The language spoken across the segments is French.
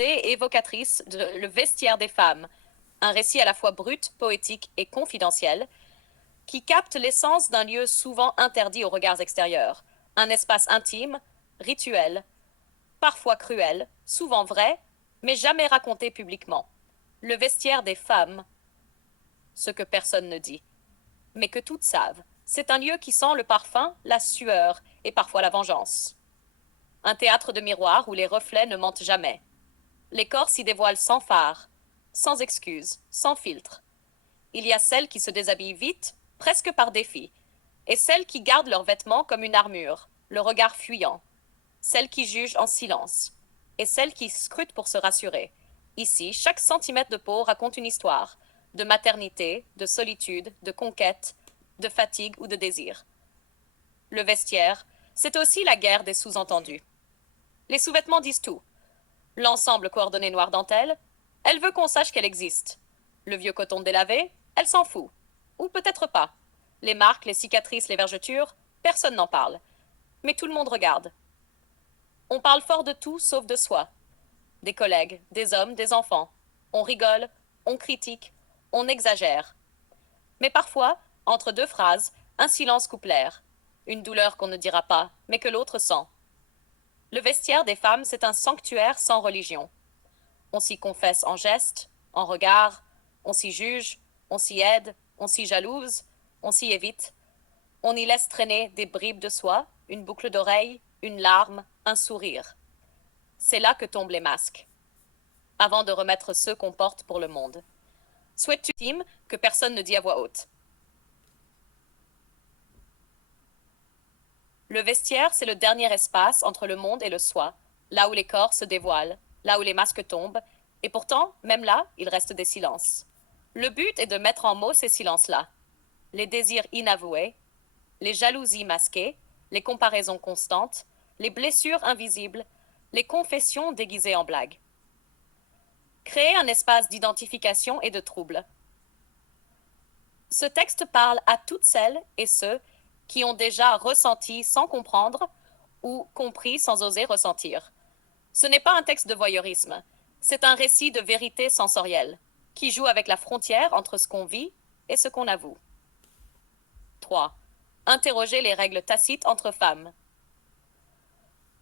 rusée et évocatrice de Le vestiaire des femmes, un récit à la fois brut, poétique et confidentiel, qui capte l'essence d'un lieu souvent interdit aux regards extérieurs, un espace intime, rituel, parfois cruel, souvent vrai, mais jamais raconté publiquement. Le vestiaire des femmes, ce que personne ne dit, mais que toutes savent. C'est un lieu qui sent le parfum, la sueur et parfois la vengeance. Un théâtre de miroirs où les reflets ne mentent jamais. Les corps s'y dévoilent sans phare, sans excuse, sans filtre. Il y a celles qui se déshabillent vite, presque par défi, et celles qui gardent leurs vêtements comme une armure, le regard fuyant. Celles qui jugent en silence, et celles qui scrutent pour se rassurer. Ici, chaque centimètre de peau raconte une histoire, de maternité, de solitude, de conquête, de fatigue ou de désir. Le vestiaire, c'est aussi la guerre des sous-entendus. Les sous-vêtements disent tout. L'ensemble coordonné noir dentelle, elle veut qu'on sache qu'elle existe. Le vieux coton délavé, elle s'en fout. Ou peut-être pas. Les marques, les cicatrices, les vergetures, personne n'en parle. Mais tout le monde regarde. On parle fort de tout sauf de soi. Des collègues, des hommes, des enfants. On rigole, on critique, on exagère. Mais parfois, entre deux phrases, un silence coupe l'air. Une douleur qu'on ne dira pas, mais que l'autre sent. Le vestiaire des femmes, c'est un sanctuaire sans religion. On s'y confesse en gestes, en regards, on s'y juge, on s'y aide, on s'y jalouse, on s'y évite. On y laisse traîner des bribes de soie, une boucle d'oreille, une larme, un sourire. C'est là que tombent les masques, avant de remettre ceux qu'on porte pour le monde. Souhaites-tu, Tim, que personne ne dit à voix haute? Le vestiaire, c'est le dernier espace entre le monde et le soi, là où les corps se dévoilent, là où les masques tombent, et pourtant, même là, il reste des silences. Le but est de mettre en mots ces silences-là. Les désirs inavoués, les jalousies masquées, les comparaisons constantes, les blessures invisibles, les confessions déguisées en blagues. Créer un espace d'identification et de trouble. Ce texte parle à toutes celles et ceux qui ont déjà ressenti sans comprendre ou compris sans oser ressentir. Ce n'est pas un texte de voyeurisme, c'est un récit de vérité sensorielle, qui joue avec la frontière entre ce qu'on vit et ce qu'on avoue. 3. Interroger les règles tacites entre femmes.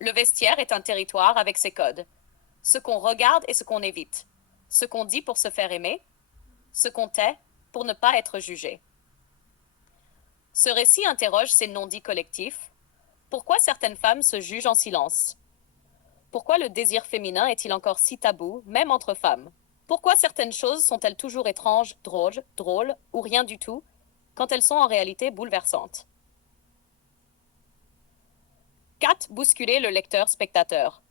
Le vestiaire est un territoire avec ses codes. Ce qu'on regarde et ce qu'on évite. Ce qu'on dit pour se faire aimer. Ce qu'on tait pour ne pas être jugé. Ce récit interroge ces non-dits collectifs. Pourquoi certaines femmes se jugent en silence? Pourquoi le désir féminin est-il encore si tabou, même entre femmes? Pourquoi certaines choses sont-elles toujours étranges, drôles ou rien du tout, quand elles sont en réalité bouleversantes? 4. Bousculer le lecteur-spectateur.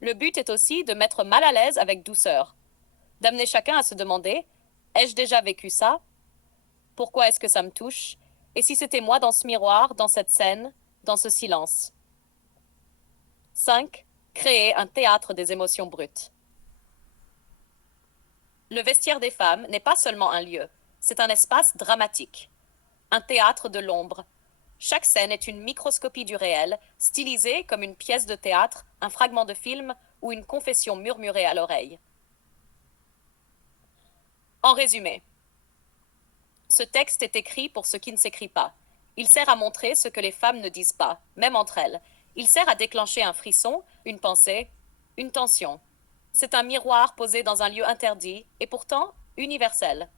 Le but est aussi de mettre mal à l'aise avec douceur, d'amener chacun à se demander: ai-je déjà vécu ça? Pourquoi est-ce que ça me touche? Et si c'était moi dans ce miroir, dans cette scène, dans ce silence? 5. Créer un théâtre des émotions brutes. Le vestiaire des femmes n'est pas seulement un lieu, c'est un espace dramatique, un théâtre de l'ombre. Chaque scène est une microscopie du réel, stylisée comme une pièce de théâtre, un fragment de film ou une confession murmurée à l'oreille. En résumé, ce texte est écrit pour ce qui ne s'écrit pas. Il sert à montrer ce que les femmes ne disent pas, même entre elles. Il sert à déclencher un frisson, une pensée, une tension. C'est un miroir posé dans un lieu interdit et pourtant universel.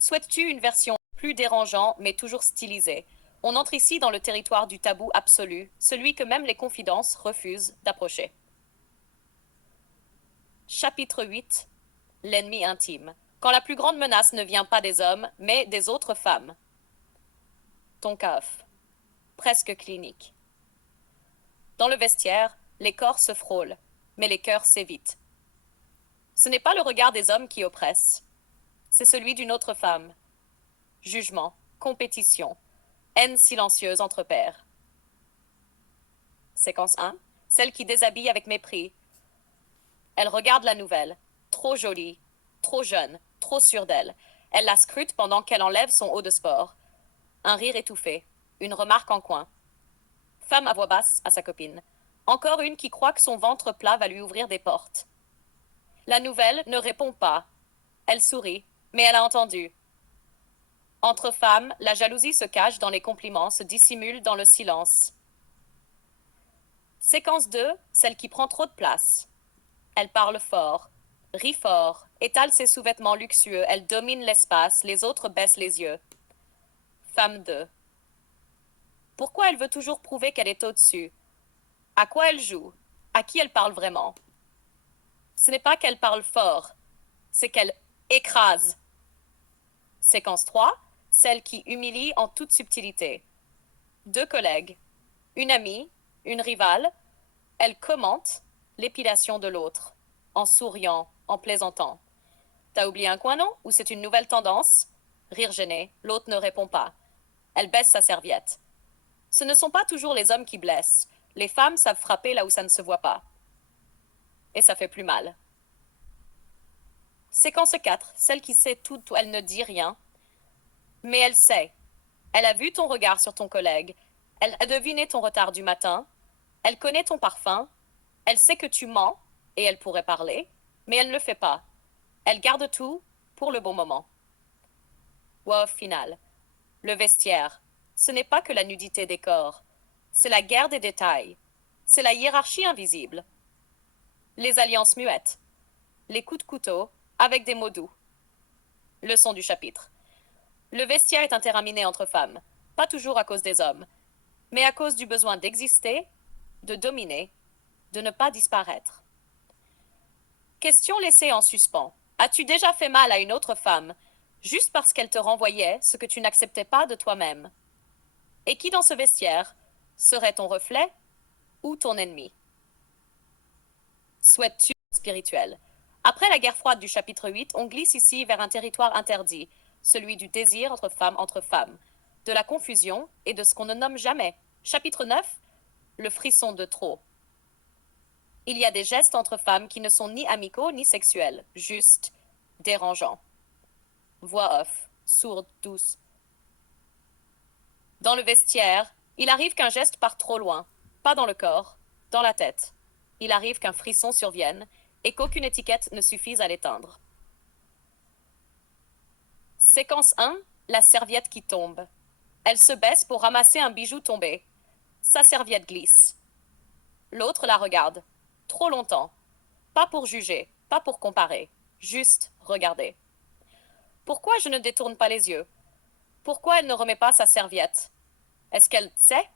Souhaites-tu une version plus dérangeante mais toujours stylisée? On entre ici dans le territoire du tabou absolu, celui que même les confidences refusent d'approcher. Chapitre 8. L'ennemi intime. Quand la plus grande menace ne vient pas des hommes, mais des autres femmes. Tonkaf. Presque clinique. Dans le vestiaire, les corps se frôlent, mais les cœurs s'évitent. Ce n'est pas le regard des hommes qui oppresse, c'est celui d'une autre femme. Jugement, compétition, haine silencieuse entre pairs. Séquence 1. Celle qui déshabille avec mépris. Elle regarde la nouvelle. Trop jolie, trop jeune, trop sûre d'elle. Elle la scrute pendant qu'elle enlève son haut de sport. Un rire étouffé. Une remarque en coin. Femme à voix basse à sa copine. Encore une qui croit que son ventre plat va lui ouvrir des portes. La nouvelle ne répond pas. Elle sourit, mais elle a entendu. Entre femmes, la jalousie se cache dans les compliments, se dissimule dans le silence. Séquence 2, celle qui prend trop de place. Elle parle fort, rit fort, étale ses sous-vêtements luxueux, elle domine l'espace, les autres baissent les yeux. Femme 2. Pourquoi elle veut toujours prouver qu'elle est au-dessus? À quoi elle joue? À qui elle parle vraiment? Ce n'est pas qu'elle parle fort, c'est qu'elle écrase. Séquence 3, celle qui humilie en toute subtilité. Deux collègues, une amie, une rivale, elle commente l'épilation de l'autre, en souriant, en plaisantant. T'as oublié un coin, non? Ou c'est une nouvelle tendance? Rire gêné, l'autre ne répond pas. Elle baisse sa serviette. Ce ne sont pas toujours les hommes qui blessent. Les femmes savent frapper là où ça ne se voit pas. Et ça fait plus mal. Séquence 4, celle qui sait tout, elle ne dit rien. Mais elle sait. Elle a vu ton regard sur ton collègue. Elle a deviné ton retard du matin. Elle connaît ton parfum. Elle sait que tu mens, et elle pourrait parler, mais elle ne le fait pas. Elle garde tout pour le bon moment. Wow, final. Le vestiaire. Ce n'est pas que la nudité des corps. C'est la guerre des détails. C'est la hiérarchie invisible. Les alliances muettes. Les coups de couteau avec des mots doux. Leçon du chapitre. Le vestiaire est un terrain miné entre femmes, pas toujours à cause des hommes, mais à cause du besoin d'exister, de dominer, de ne pas disparaître. Question laissée en suspens. As-tu déjà fait mal à une autre femme, juste parce qu'elle te renvoyait ce que tu n'acceptais pas de toi-même? Et qui dans ce vestiaire serait ton reflet ou ton ennemi? Souhaites-tu spirituel? Après la guerre froide du chapitre 8, on glisse ici vers un territoire interdit, celui du désir entre femmes, de la confusion et de ce qu'on ne nomme jamais. Chapitre 9, le frisson de trop. Il y a des gestes entre femmes qui ne sont ni amicaux ni sexuels, juste dérangeants. Voix off, sourde, douce. Dans le vestiaire, il arrive qu'un geste parte trop loin, pas dans le corps, dans la tête. Il arrive qu'un frisson survienne et qu'aucune étiquette ne suffise à l'éteindre. Séquence 1, la serviette qui tombe. Elle se baisse pour ramasser un bijou tombé. Sa serviette glisse. L'autre la regarde. Trop longtemps. Pas pour juger, pas pour comparer. Juste regarder. Pourquoi je ne détourne pas les yeux? Pourquoi elle ne remet pas sa serviette? Est-ce qu'elle sait?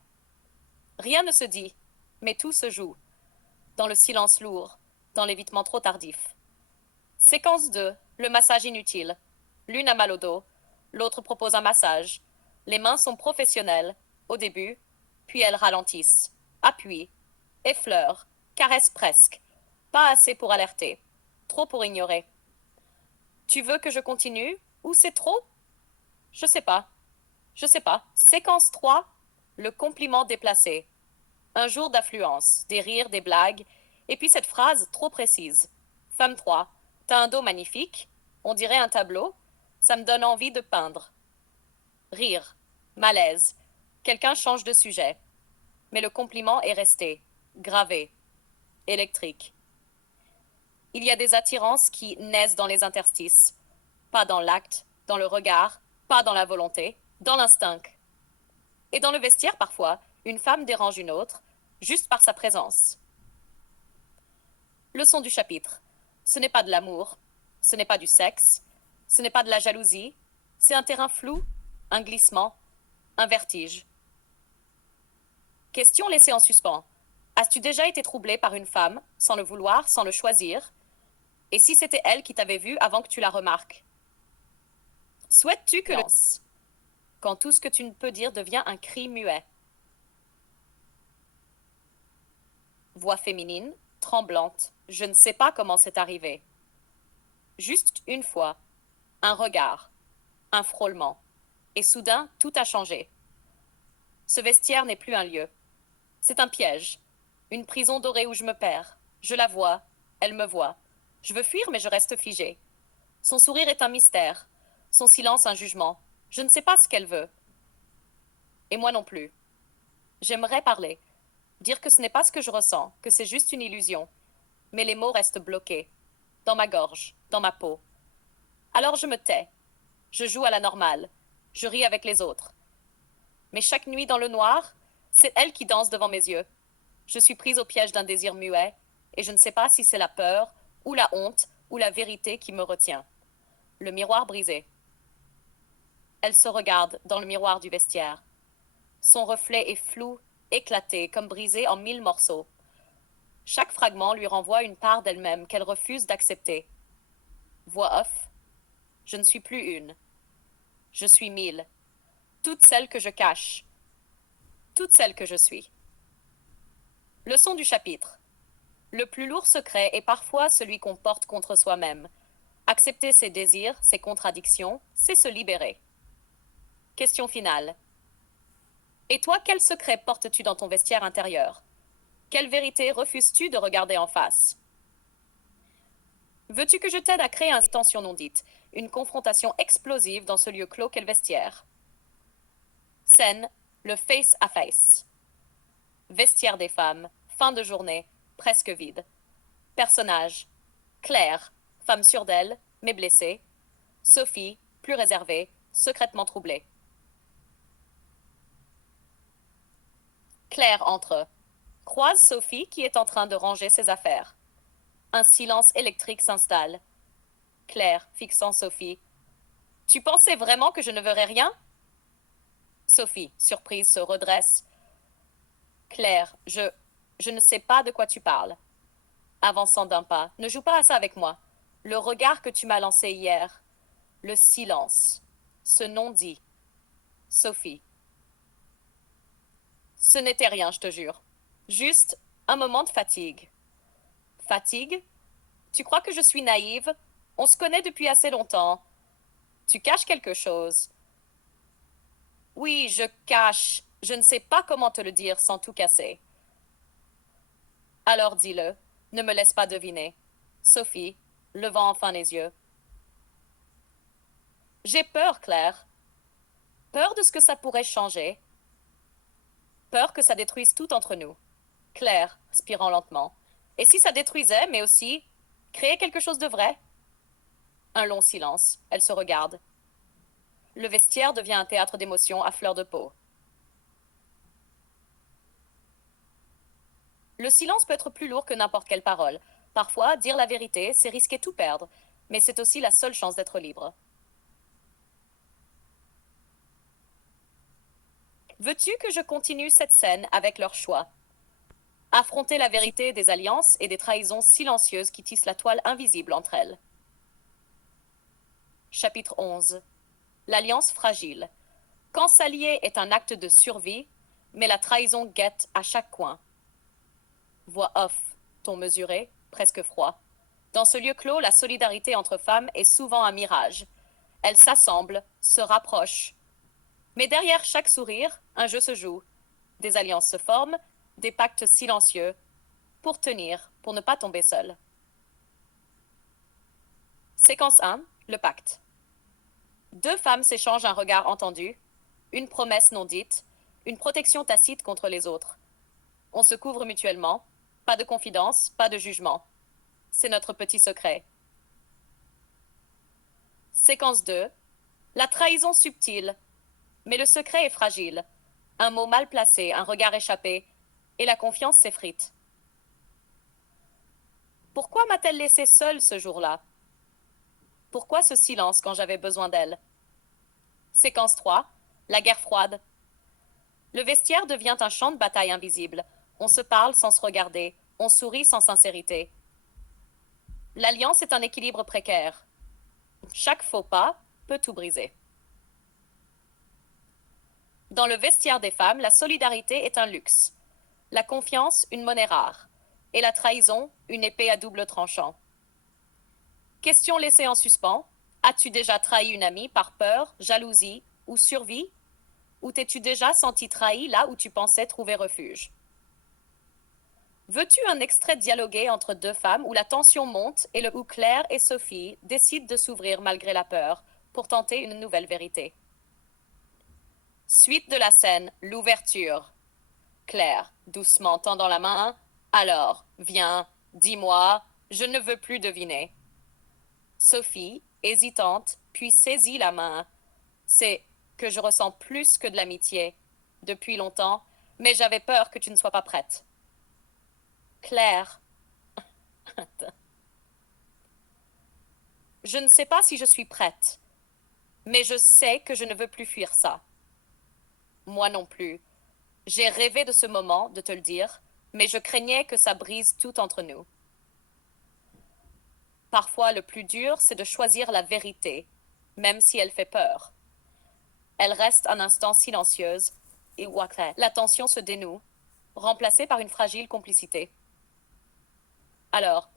Rien ne se dit, mais tout se joue. Dans le silence lourd, dans l'évitement trop tardif. Séquence 2, le massage inutile. L'une a mal au dos, l'autre propose un massage. Les mains sont professionnelles, au début, puis elles ralentissent, appuient, effleurent, caressent presque. Pas assez pour alerter, trop pour ignorer. Tu veux que je continue, ou c'est trop? Je sais pas. Je sais pas. Séquence 3, le compliment déplacé. Un jour d'affluence, des rires, des blagues, et puis cette phrase trop précise. Femme 3, t'as un dos magnifique, on dirait un tableau, ça me donne envie de peindre. Rire, malaise, quelqu'un change de sujet. Mais le compliment est resté, gravé, électrique. Il y a des attirances qui naissent dans les interstices, pas dans l'acte, dans le regard, pas dans la volonté, dans l'instinct. Et dans le vestiaire, parfois, une femme dérange une autre, juste par sa présence. Leçon du chapitre. Ce n'est pas de l'amour, ce n'est pas du sexe, ce n'est pas de la jalousie, c'est un terrain flou, un glissement, un vertige. Question laissée en suspens. As-tu déjà été troublé par une femme, sans le vouloir, sans le choisir? Et si c'était elle qui t'avait vu avant que tu la remarques? Souhaites-tu que quand tout ce que tu ne peux dire devient un cri muet? Voix féminine, tremblante. Je ne sais pas comment c'est arrivé. Juste une fois, un regard, un frôlement. Et soudain, tout a changé. Ce vestiaire n'est plus un lieu. C'est un piège. Une prison dorée où je me perds. Je la vois, elle me voit. Je veux fuir, mais je reste figée. Son sourire est un mystère. Son silence un jugement. Je ne sais pas ce qu'elle veut. Et moi non plus. J'aimerais parler. Dire que ce n'est pas ce que je ressens, que c'est juste une illusion. Mais les mots restent bloqués. Dans ma gorge, dans ma peau. Alors je me tais. Je joue à la normale. Je ris avec les autres. Mais chaque nuit dans le noir, c'est elle qui danse devant mes yeux. Je suis prise au piège d'un désir muet, et je ne sais pas si c'est la peur, ou la honte, ou la vérité qui me retient. Le miroir brisé. Elle se regarde dans le miroir du vestiaire. Son reflet est flou, éclaté, comme brisé en 1000 morceaux. Chaque fragment lui renvoie une part d'elle-même qu'elle refuse d'accepter. Voix off. Je ne suis plus une. Je suis 1000. Toutes celles que je cache. Toutes celles que je suis. Leçon du chapitre. Le plus lourd secret est parfois celui qu'on porte contre soi-même. Accepter ses désirs, ses contradictions, c'est se libérer. Question finale. Et toi, quel secret portes-tu dans ton vestiaire intérieur? Quelle vérité refuses-tu de regarder en face? Veux-tu que je t'aide à créer une tension non dite, une confrontation explosive dans ce lieu clos qu'est le vestiaire? Scène, le face à face. Vestiaire des femmes, fin de journée, presque vide. Personnage, Claire, femme sûre d'elle, mais blessée. Sophie, plus réservée, secrètement troublée. Claire entre. Croise Sophie qui est en train de ranger ses affaires. Un silence électrique s'installe. Claire, fixant Sophie. Tu pensais vraiment que je ne verrais rien? Sophie, surprise, se redresse. Claire, je ne sais pas de quoi tu parles. Avançant d'un pas, ne joue pas à ça avec moi. Le regard que tu m'as lancé hier. Le silence. Ce non-dit. Sophie. Ce n'était rien, je te jure. Juste un moment de fatigue. Fatigue? Tu crois que je suis naïve? On se connaît depuis assez longtemps. Tu caches quelque chose. Oui, je cache. Je ne sais pas comment te le dire sans tout casser. Alors dis-le. Ne me laisse pas deviner. Sophie, levant enfin les yeux. J'ai peur, Claire. Peur de ce que ça pourrait changer. Peur que ça détruise tout entre nous. Claire, spirant lentement. Et si ça détruisait, mais aussi créer quelque chose de vrai? Un long silence. Elle se regarde. Le vestiaire devient un théâtre d'émotions à fleur de peau. Le silence peut être plus lourd que n'importe quelle parole. Parfois, dire la vérité, c'est risquer tout perdre, mais c'est aussi la seule chance d'être libre. Veux-tu que je continue cette scène avec leur choix? Affronter la vérité des alliances et des trahisons silencieuses qui tissent la toile invisible entre elles. Chapitre 11. L'alliance fragile. Quand s'allier est un acte de survie, mais la trahison guette à chaque coin. Voix off, ton mesuré, presque froid. Dans ce lieu clos, la solidarité entre femmes est souvent un mirage. Elles s'assemblent, se rapprochent. Mais derrière chaque sourire, un jeu se joue. Des alliances se forment, des pactes silencieux, pour tenir, pour ne pas tomber seul. Séquence 1, le pacte. Deux femmes s'échangent un regard entendu, une promesse non dite, une protection tacite contre les autres. On se couvre mutuellement, pas de confidence, pas de jugement. C'est notre petit secret. Séquence 2. La trahison subtile. Mais le secret est fragile. Un mot mal placé, un regard échappé, et la confiance s'effrite. Pourquoi m'a-t-elle laissée seule ce jour-là? Pourquoi ce silence quand j'avais besoin d'elle? Séquence 3. La guerre froide. Le vestiaire devient un champ de bataille invisible. On se parle sans se regarder, on sourit sans sincérité. L'alliance est un équilibre précaire. Chaque faux pas peut tout briser. Dans le vestiaire des femmes, la solidarité est un luxe. La confiance, une monnaie rare. Et la trahison, une épée à double tranchant. Question laissée en suspens. As-tu déjà trahi une amie par peur, jalousie ou survie? Ou t'es-tu déjà senti trahi là où tu pensais trouver refuge? Veux-tu un extrait dialogué entre deux femmes où la tension monte et où Claire et Sophie décident de s'ouvrir malgré la peur pour tenter une nouvelle vérité? Suite de la scène, l'ouverture. Claire, doucement tendant la main. Alors, viens, dis-moi, je ne veux plus deviner. Sophie, hésitante, puis saisit la main. C'est que je ressens plus que de l'amitié, depuis longtemps, mais j'avais peur que tu ne sois pas prête. Claire, je ne sais pas si je suis prête, mais je sais que je ne veux plus fuir ça. Moi non plus. J'ai rêvé de ce moment, de te le dire, mais je craignais que ça brise tout entre nous. Parfois, le plus dur, c'est de choisir la vérité, même si elle fait peur. Elle reste un instant silencieuse, et la tension se dénoue, remplacée par une fragile complicité. Alors,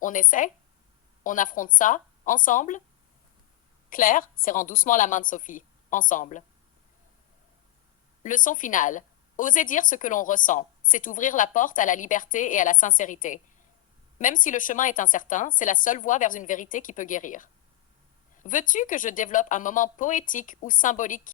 on essaie? On affronte ça, ensemble? Claire serrant doucement la main de Sophie, ensemble. Leçon finale. Oser dire ce que l'on ressent, c'est ouvrir la porte à la liberté et à la sincérité. Même si le chemin est incertain, c'est la seule voie vers une vérité qui peut guérir. Veux-tu que je développe un moment poétique ou symbolique